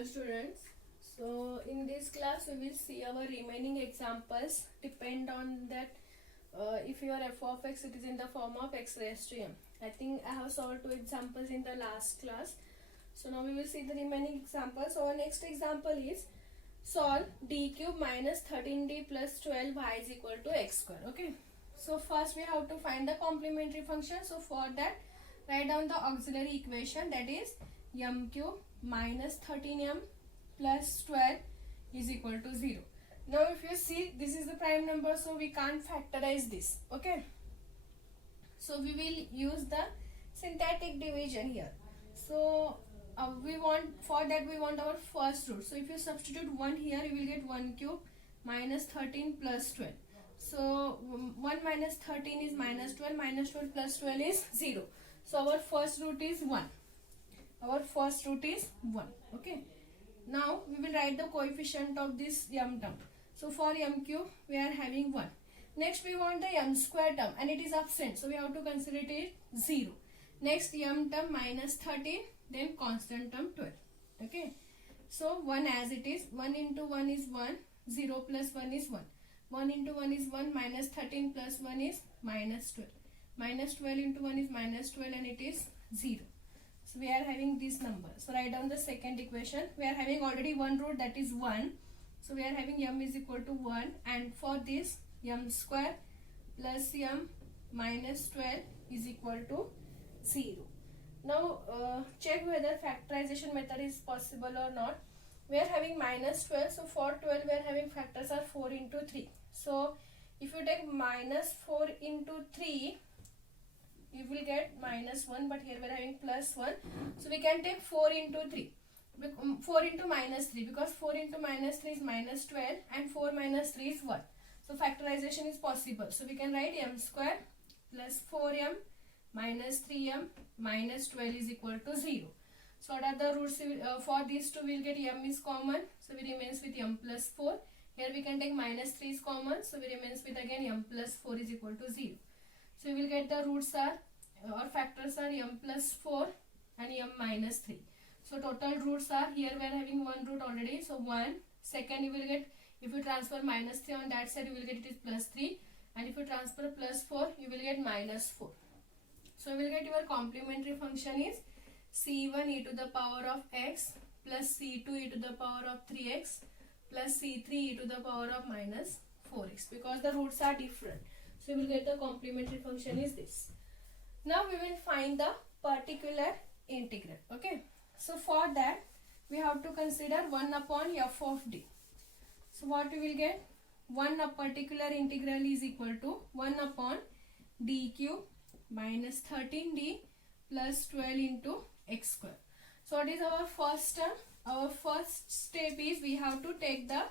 Hello students. So in this class we will see our remaining examples. Depend on that if your f of x it is in the form of x raised to m. I think I have solved two examples in the last class. So now we will see the remaining examples. So our next example is solve d cube minus 13d plus 12y is equal to x square. Okay. So first we have to find the complementary function. So for that write down the auxiliary equation, that is m cube minus 13m plus 12 is equal to 0. Now if you see, this is the prime number, so we can't factorize this. Okay, so we will use the syntactic division here. So we want our first root. So if you substitute 1 here, you will get 1 cube minus 13 plus 12. So 1 minus 13 is minus 12, minus 12 plus 12 is 0. So our first root is 1. Okay, now we will write the coefficient of this m term. So for m cube we are having 1. Next we want the m square term and it is absent, so we have to consider it 0. Next m term minus 13, then constant term 12. Okay, so 1 as it is. 1 into 1 is 1, 0 plus 1 is 1. 1 into 1 is 1, minus 13 plus 1 is minus 12. Minus 12 into 1 is minus 12 and it is 0. So we are having this number. So write down the second equation. We are having already one root, that is 1. So we are having m is equal to 1, and for this m square plus m minus 12 is equal to 0. Now check whether factorization method is possible or not. We are having minus 12. So for 12 we are having factors are 4 into 3. So if you take minus 4 into 3, you will get minus 1, but here we are having plus 1. So we can take 4 into 3. 4 into minus 3, because 4 into minus 3 is minus 12 and 4 minus 3 is 1. So factorization is possible. So we can write m square plus 4m minus 3m minus 12 is equal to 0. So what are the roots? For these two we will get m is common. So we remains with m plus 4. Here we can take minus 3 is common. So we remains with again m plus 4 is equal to 0. So we will get the roots are or factors are m plus 4 and m minus 3. So total roots are, here we are having one root already. So 1. Second you will get, if you transfer minus 3 on that side, you will get it is plus 3. And if you transfer plus 4, you will get minus 4. So you will get your complementary function is c1 e to the power of x plus c2 e to the power of 3x plus c3 e to the power of minus 4x, because the roots are different. So we will get the complementary function is this. Now we will find the particular integral. Okay. So for that we have to consider 1 upon f of d. So what we will get? 1 of particular integral is equal to 1 upon d cube minus 13d plus 12 into x square. So what is our first term? Our first step is we have to take the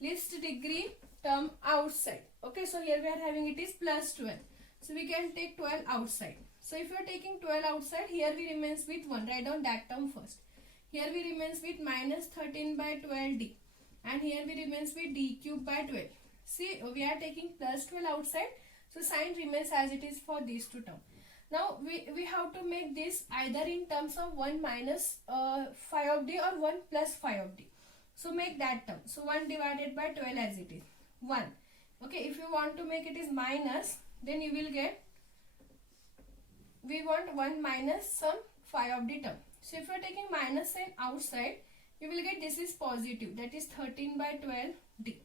least degree term outside. Okay, so here we are having it is plus 12. So we can take 12 outside. So if you are taking 12 outside, here we remains with 1. Write down that term first. Here we remains with minus 13 by 12d. And here we remains with d cube by 12. See, we are taking plus 12 outside. So sign remains as it is for these two terms. Now we have to make this either in terms of 1 minus phi of d or 1 plus phi of d. So make that term. So 1 divided by 12 as it is 1. Okay, if you want to make it is minus, then you will get, we want 1 minus some phi of the term. So if you are taking minus sign outside, you will get this is positive, that is 13 by 12 d.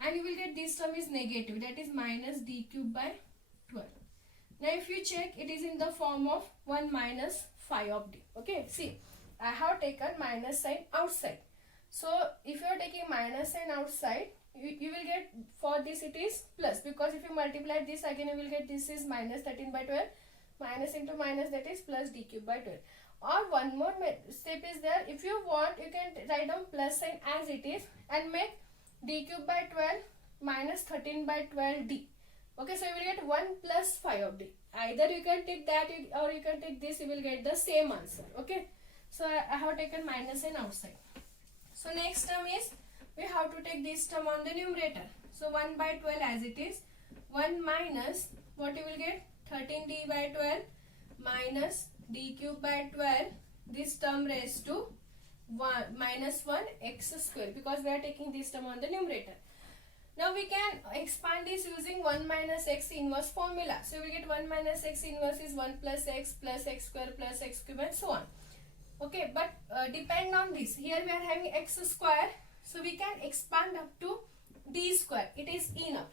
And you will get this term is negative, that is minus d cube by 12. Now if you check, it is in the form of 1 minus phi of d. Okay, see, I have taken minus sign outside. So if you are taking minus sign outside, you will get, for this it is plus, because if you multiply this again you will get this is minus 13 by 12, minus into minus, that is plus d cube by 12. Or one more step is there. If you want, you can write down plus sign as it is and make d cube by 12 minus 13 by 12 d. Okay, so you will get 1 plus phi of d. Either you can take that or you can take this, you will get the same answer. Okay, so I have taken minus sign outside. So next term is, we have to take this term on the numerator. So 1 by 12 as it is. 1 minus, what you will get? 13d by 12 minus d cube by 12, this term raised to 1 x square, because we are taking this term on the numerator. Now we can expand this using 1 minus x inverse formula. So we get 1 minus x inverse is 1 plus x square plus x cube and so on. Okay, but depend on this. Here we are having x square, so we can expand up to d square. It is enough.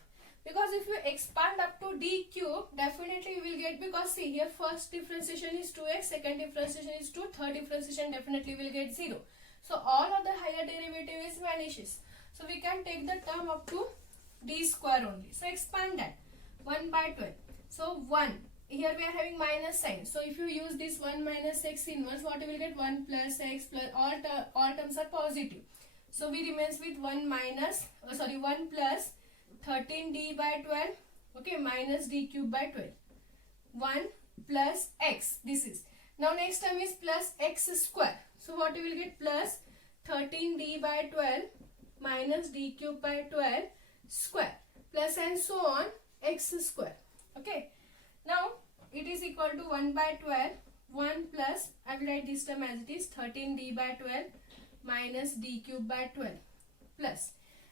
Because if you expand up to d cube, definitely you will get, because see here first differentiation is 2x, second differentiation is 2, third differentiation definitely will get 0. So all of the higher derivative is vanishes. So we can take the term up to d square only. So expand that. 1 by 12. So 1. Here we are having minus sign. So if you use this 1 minus x inverse, what you will get? 1 plus x plus, all terms are positive. So we remains with 1 plus 13d by 12, okay, minus d cube by 12. 1 plus x, this is. Now next term is plus x square. So what you will get? Plus 13d by 12 minus d cube by 12 square, plus and so on x square. Okay. Now it is equal to 1 by 12, 1 plus, I will write this term as it is, 13d by 12 minus d cube by 12 plus.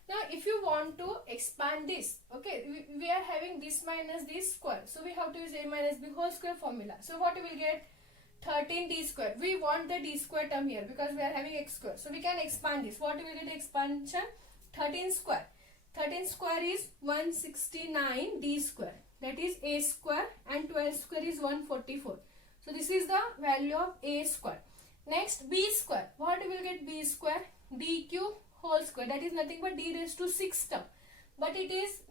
Now if you want to expand this, okay, we are having this minus this square. So we have to use a minus b whole square formula. So what we will get? 13d square. We want the d square term here because we are having x square. So we can expand this. What we will get? Expansion 13 square. 13 square is 169d square. That is a square, and 12 square is 144. So this is the value of a square. Next b square. What we will get? B square, d cube whole square. That is nothing but d raised to 6 term. But it is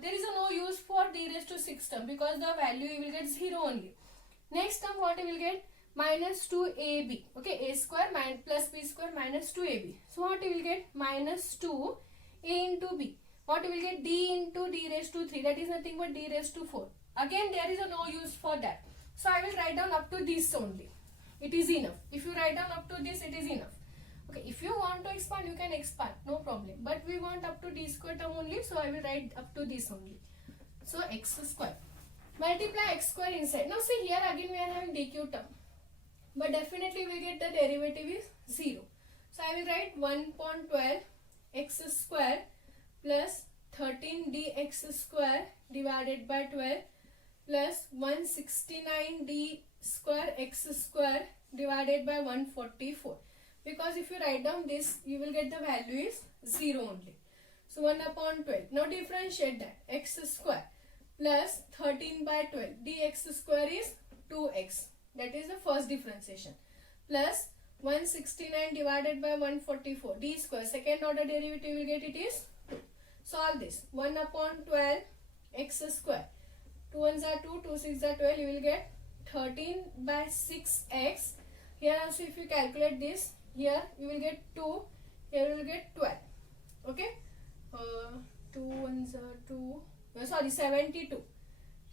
there is no use for d raised to 6 term because the value you will get 0 only. Next term what you will get? Minus 2ab. Okay, a square plus b square minus 2ab. So what you will get? Minus 2a into b. What you will get? D into d raised to 3. That is nothing but d raised to 4. Again there is no use for that. So I will write down up to this only. It is enough. If you write down up to this, it is enough. Okay, if you want to expand, you can expand. No problem. But we want up to d square term only. So I will write up to this only. So x square. Multiply x square inside. Now see here again we are having dq term. But definitely we get the derivative is 0. So I will write 1 upon 12 x square plus 13 dx square divided by 12 plus 169 d square x square divided by 144. Because if you write down this, you will get the value is 0 only. So 1 upon 12. Now differentiate that. X square plus 13 by 12. dx square is 2x. That is the first differentiation. Plus 169 divided by 144. D square. Second order derivative you will get it is 2. Solve this. 1 upon 12 x square. 2 1s are 2, 2 6 are 12. You will get 13 by 6x. Here also if you calculate this, here you will get 2. Here you will get 12. Okay. 2 1s are 2. Sorry, 72.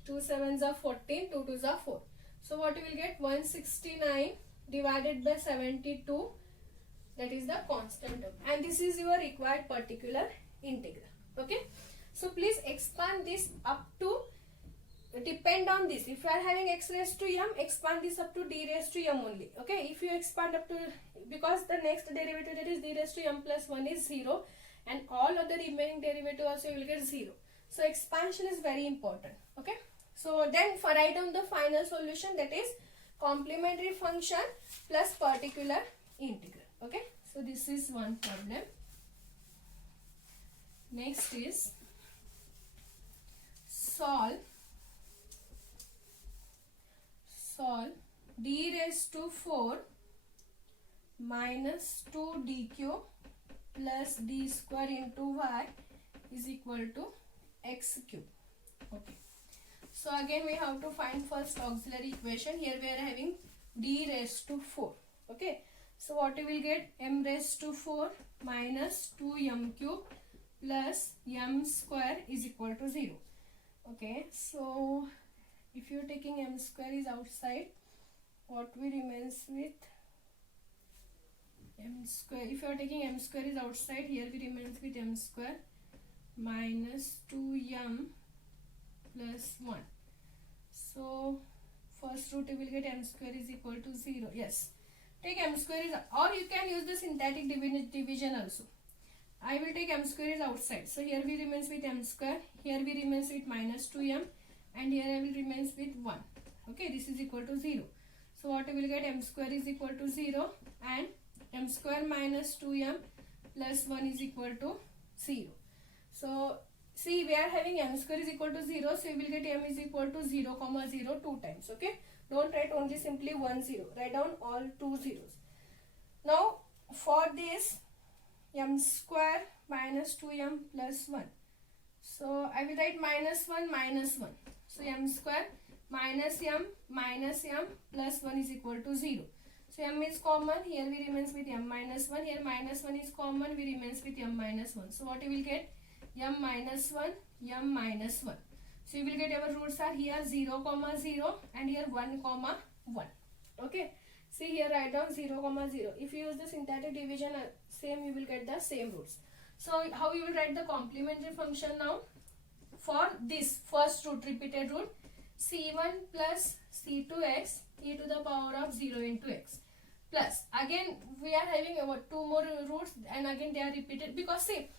2 7s are 14. 2 2s are 4. So what you will get? 169 divided by 72. That is the constant term. And this is your required particular integral. Okay. So please expand this up to, depend on this. If you are having x raised to m, expand this up to d raised to m only. Okay. If you expand up to, because the next derivative, that is d raised to m plus 1 is 0. And all other remaining derivative also you will get 0. So expansion is very important. Okay. So then for write down the final solution, that is complementary function plus particular integral. Okay. So this is one problem. Next is solve d raised to 4 minus 2 dq plus d square into y is equal to x cube. Okay. So again we have to find first auxiliary equation. Here we are having d raised to 4. Okay. So what we will get? M raised to 4 minus 2m cube plus m square is equal to 0. Okay. So if you are taking m square is outside, what we remains with m square. If you are taking m square is outside, here we remains with m square minus 2m plus 1. So first root you will get m square is equal to 0. Yes. take m square is, or you can use the synthetic division also. I will take m square is outside. So here we remains with m square, here we remains with minus 2m, and here I will remains with 1. Okay, this is equal to 0. So what we will get, m square is equal to 0 and m square minus 2m plus 1 is equal to 0. So see, we are having m square is equal to 0, so you will get m is equal to 0, 0 two times. Okay, don't write only simply 1 0, write down all two zeros. Now for this m square minus 2m plus 1, so I will write minus 1 minus 1. So m square minus m plus 1 is equal to 0. So m is common, here we remains with m minus 1, here minus 1 is common, we remains with m minus 1. So what you will get, m minus 1, m minus 1. So you will get our roots are here 0, 0 and here 1, 1. Okay. See here, write down 0, 0. If you use the synthetic division, same you will get the same roots. So how you will write the complementary function now? For this first root, repeated root, c1 plus c2x e to the power of 0 into x. Plus, again we are having two more roots and again they are repeated, because see,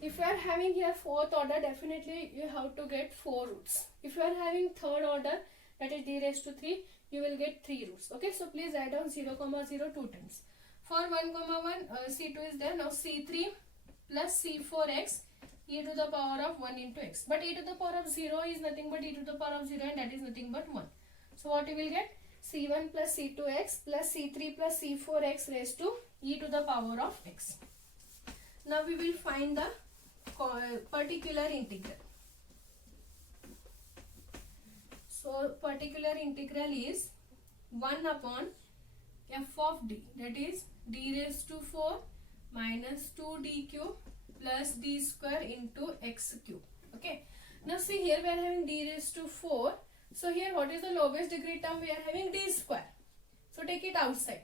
if you are having here fourth order, definitely you have to get 4 roots. If you are having third order, that is d raised to 3, you will get 3 roots. Okay, so please write down 0, 0 two times. For 1, 1, c2 is there. Now c3 plus c4x e to the power of 1 into x. But e to the power of 0 is nothing but e to the power of 0, and that is nothing but 1. So what you will get? c1 plus c2x plus c3 plus c4x raised to e to the power of x. Now we will find the particular integral. So particular integral is 1 upon f of d, that is d raised to 4 minus 2d cube plus d square into x cube. Okay. Now see, here we are having d raised to 4. So here what is the lowest degree term? We are having d square. So take it outside.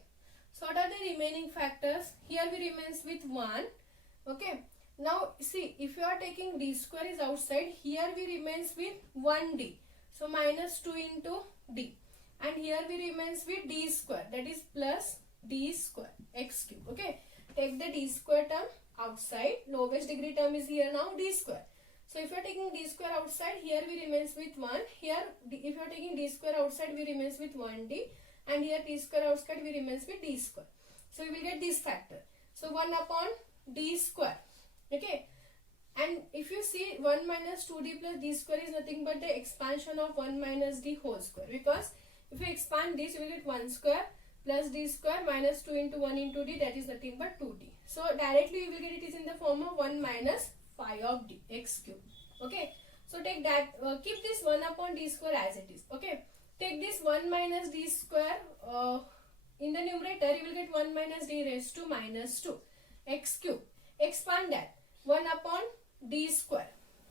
So what are the remaining factors? Here we remains with 1. Okay. Now see, if you are taking d square is outside, here we remains with 1d. So minus 2 into d. And here we remains with d square, that is plus d square x cube. Okay. Take the d square term outside. Lowest degree term is here now d square. So if you are taking d square outside, here we remains with 1. Here if you are taking d square outside, we remains with 1d. And here d square outside, we remains with d square. So we will get this factor. So 1 upon d square. Okay. And if you see, 1 minus 2d plus d square is nothing but the expansion of 1 minus d whole square. Because if you expand this, you will get 1 square plus d square minus 2 into 1 into d, that is nothing but 2d. So directly you will get it is in the form of 1 minus phi of d x cube. Okay. So take that, keep this 1 upon d square as it is. Okay. Take this 1 minus d square in the numerator, you will get 1 minus d raised to minus 2 x cube. Expand that 1 upon d square.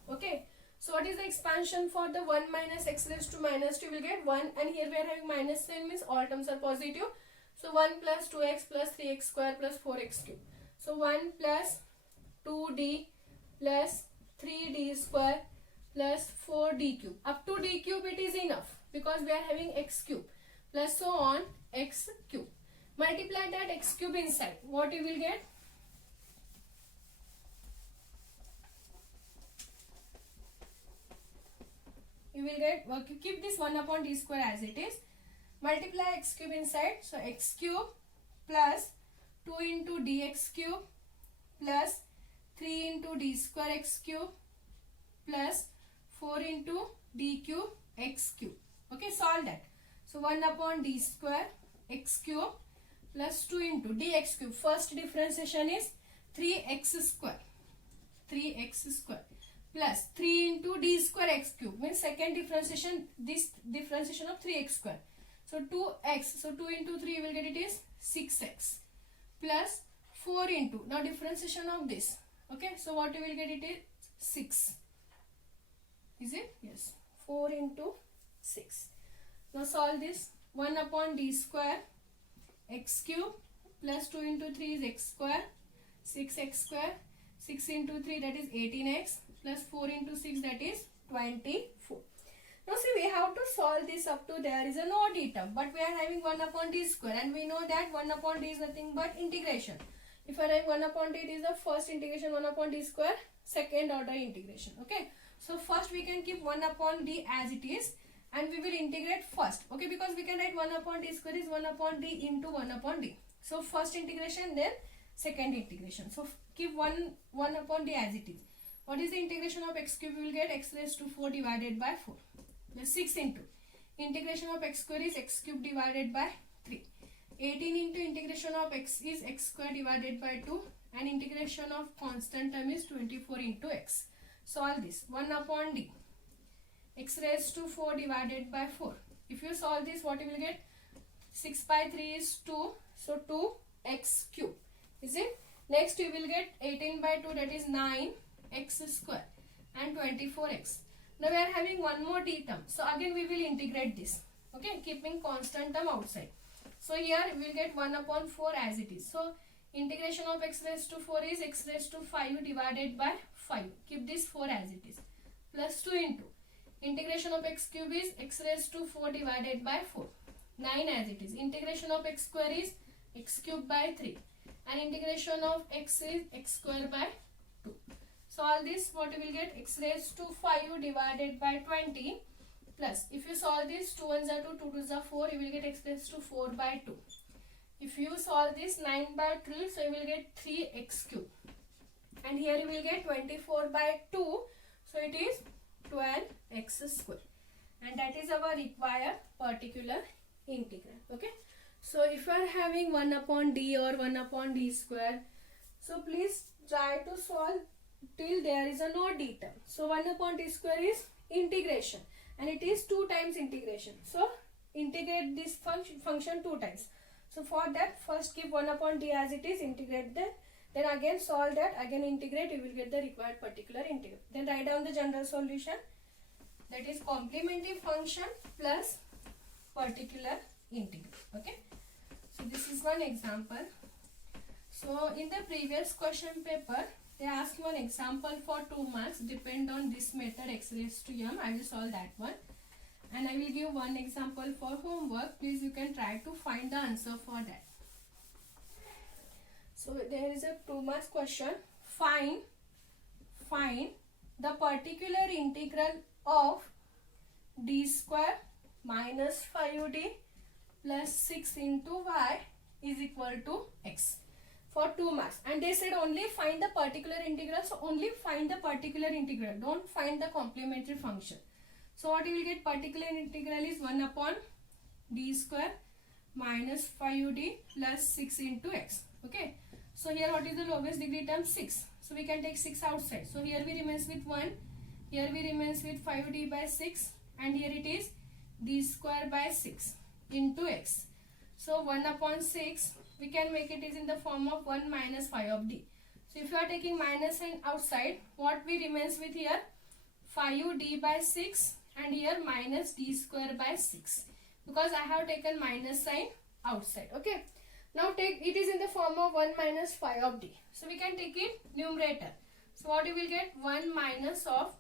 Okay. So what is the expansion for the 1 minus x raised to minus 2? You will get 1, and here we are having minus sign, means all terms are positive. So 1 plus 2x plus 3x square plus 4x cube. So 1 plus 2d plus 3d square plus 4d cube. Up to d cube it is enough, because we are having x cube plus so on x cube. Multiply that x cube inside. What you will get? You will get, keep this 1 upon d square as it is. Multiply x cube inside. So x cube plus 2 into dx cube plus 3 into d square x cube plus 4 into d cube x cube. Okay, solve that. So 1 upon d square x cube plus 2 into dx cube. First differentiation is 3x square. 3x square. Plus 3 into d square x cube, means second differentiation, this differentiation of 3x square. So 2x, so 2 into 3 you will get it is 6x plus 4 into, now differentiation of this. Okay, so what you will get it is 6. Is it? Yes. 4 into 6. Now solve this. 1 upon d square x cube plus 2 into 3 is x square, 6x square, 6 into 3 that is 18x plus 4 into 6 that is 24. Now see, we have to solve this up to there is a no d term, but we are having 1 upon d square, and we know that 1 upon d is nothing but integration. If I write 1 upon d, it is the first integration, 1 upon d square, second order integration. Okay, so first we can keep 1 upon d as it is, and we will integrate first. Okay, because we can write 1 upon d square is 1 upon d into 1 upon d. So first integration, then second integration. So keep 1 upon d as it is. What is the integration of x cube? We will get x raised to 4 divided by 4. Plus 6 into integration of x square is x cube divided by 3. 18 into integration of x is x square divided by 2, and integration of constant term is 24 into x. Solve this. 1 upon d, x raised to 4 divided by 4. If you solve this, what you will get? 6 by 3 is 2, so 2x cube. Is it? Next you will get 18 by 2, that is 9x square, and 24x. Now we are having one more d term. So again we will integrate this. Okay, keeping constant term outside. So here we will get 1 upon 4 as it is. So integration of x raised to 4 is x raised to 5 divided by 5. Keep this 4 as it is. Plus 2 into integration of x cube is x raised to 4 divided by 4. 9 as it is. Integration of x square is x cube by 3. And integration of x is x square by 2. Solve this, what you will get? X raised to 5 divided by 20, plus if you solve this, 2 1s are 2, 2 2s are 4, you will get x raised to 4 by 2. If you solve this, 9 by 3, so you will get 3x cube. And here you will get 24 by 2, so it is 12x square. And that is our required particular integral. Okay. So if you are having 1 upon d or 1 upon d square, so please try to solve till there is a no d term. So 1 upon d square is integration, and it is 2 times integration. So integrate this function 2 times. So for that, first keep 1 upon d as it is, integrate that, then again solve that, again integrate, you will get the required particular integral. Then write down the general solution, that is complementary function plus particular integral. Okay, so this is one example. So in the previous question paper, they asked one example for 2 marks. Depend on this method x raised to m. I will solve that one, and I will give one example for homework. Please, you can try to find the answer for that. So there is a 2 marks question. Find the particular integral of d square minus 5d plus 6 into y is equal to x. For 2 marks, and they said only find the particular integral, so only find the particular integral, don't find the complementary function. So what you will get? Particular integral is 1 upon d square minus 5d plus 6 into x. Okay, so here what is the lowest degree term? 6, so we can take 6 outside. So here we remains with 1, here we remains with 5d by 6, and here it is d square by 6 into x. So 1 upon 6, we can make it is in the form of 1 minus 5 of d. So if you are taking minus sign outside, what we remains with here? 5d by 6, and here minus d square by 6, because I have taken minus sign outside. Okay, now take it is in the form of 1 minus 5 of d, so we can take it numerator. So what you will get? 1 minus of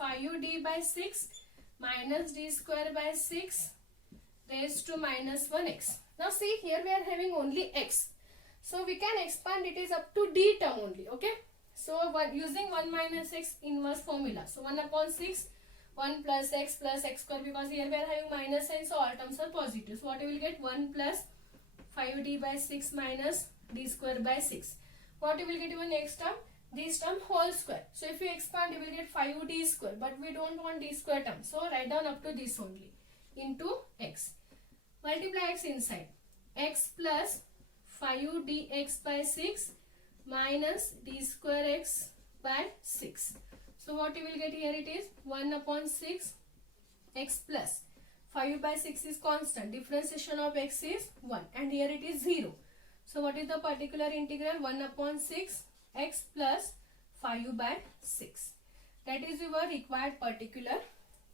5d by 6 minus d square by 6 raised to minus 1x. Now see, here we are having only x, so we can expand it is up to d term only. Okay, so using 1 minus x inverse formula, so 1 upon 6, 1 plus x square, because here we are having minus sign, so all terms are positive. So what you will get? 1 plus 5d by 6 minus d square by 6. What you will get? Your next term, this term whole square. So if you expand, you will get 5d square, but we don't want d square term, so write down up to this only, into x. Multiply x inside, x plus 5dx by 6 minus d square x by 6. So what you will get here? It is 1 upon 6 x plus 5 by 6 is constant, differentiation of x is 1, and here it is 0. So what is the particular integral? 1 upon 6 x plus 5 by 6. That is your required particular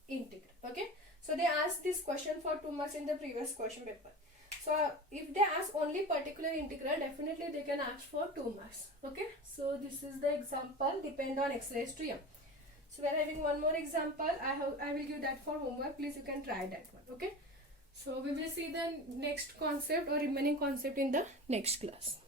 integral. Okay, so they asked this question for 2 marks in the previous question paper. So if they ask only particular integral, definitely they can ask for 2 marks. Okay, so this is the example, depend on x raised to m. So we are having one more example. I will give that for homework. Please you can try that one. Okay. So we will see the next concept or remaining concept in the next class.